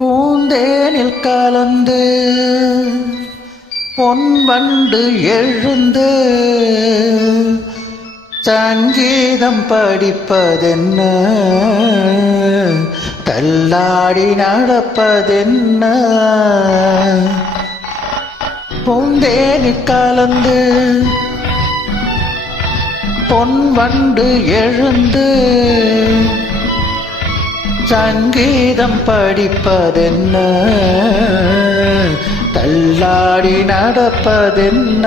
பூந்தேனில் கலந்து பொன்வண்டு எழுந்து சங்கீதம் படிப்பதென்ன, தள்ளாடி நடப்பதென்ன. பூந்தேனில் கலந்து பொன்வண்டு எழுந்து சங்கீதம் படிப்பதென்ன, தள்ளாடி நடப்பதென்ன.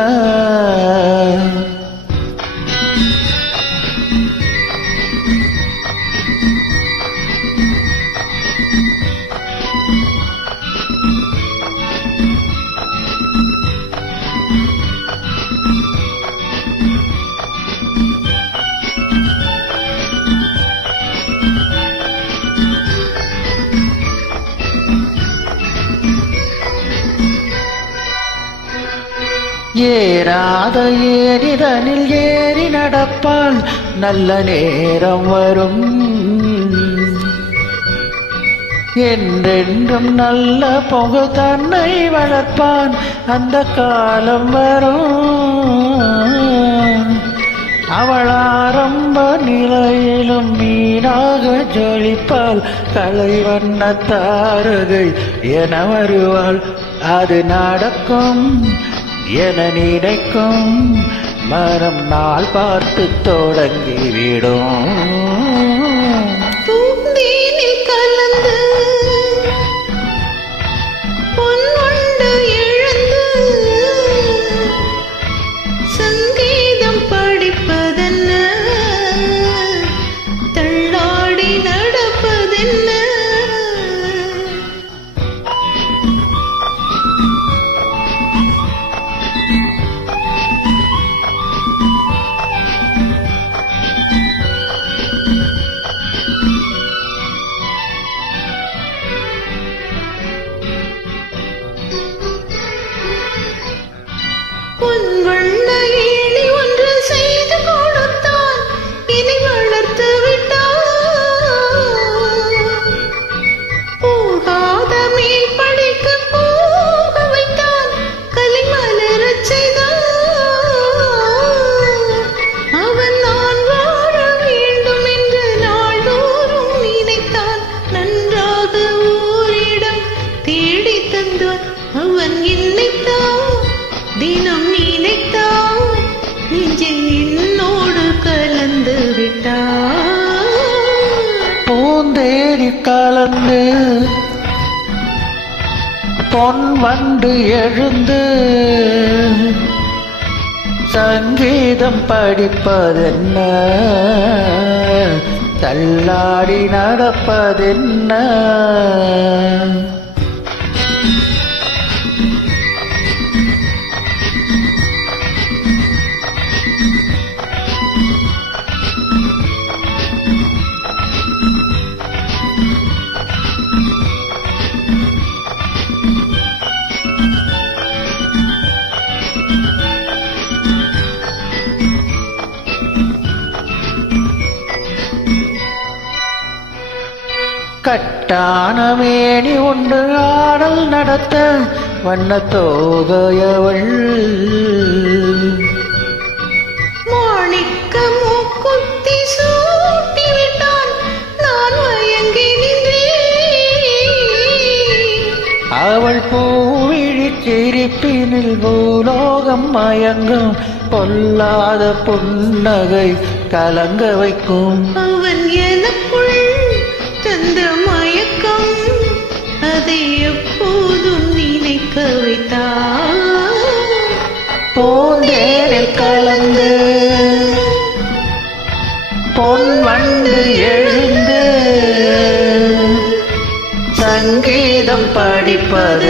ஏறாத ஏரிதனில் ஏறி நடப்பான், நல்ல நேரம் வரும். என்றென்றும் நல்ல புகழ் தன்னை வளர்ப்பான், அந்த காலம் வரும். அவள் ஆரம்ப நிலையிலும் மீனாக ஜொலிப்பாள், கலை வண்ண தாரகை என வருவாள். அது நடக்கும் என நினைக்கும் மரம் நாள் பார்த்து தொடங்கிவிடும். பூந்தேனில் கலந்து பொன்வண்டு எழுந்து சங்கீதம் படிப்பதென்ன, தள்ளாடி நடப்பதென்ன. பொன்வண்ண ஏணி ஒன்று செய்து கொடுத்தான், இதை வளர்த்து விட்டான். போகாத மேல் படிக்கு போக வைத்தான், கலை மலரச் செய்தான். அவன் நான் வாழ வேண்டும் என்று நாள்தோறும் நினைத்தான், நன்றாக ஓரிடம் தேடி தந்தான். அவன் என்னைத்தான் தினம் நினைத்தான், நெஞ்சில் என்னோடு கலந்து விட்டான். பூந்தேரி கலந்து பொன்வண்டு எழுந்து சங்கீதம் படிப்பதென்ன, தள்ளாடி நடப்பதென்ன. கட்டான மேனி ஒன்று ஆடல் நடத்த வண்ண தோகையவள், மாணிக்க மூக்குத்தி சூட்டி விட்டான், நான் மயங்கி நின்றேன். அவள் பூவிழி சிரிப்பினில் பூலோகம் மயங்கும், பொல்லாத புன்னகை கலங்க வைக்கும். அவன் எனக்குள் தந்த மயக்கம், அதை எப்போதும் நினைக்க வைத்தான். பூந்தேனில் கலந்து பொன்வண்டு எழுந்து சங்கீதம் படிப்பது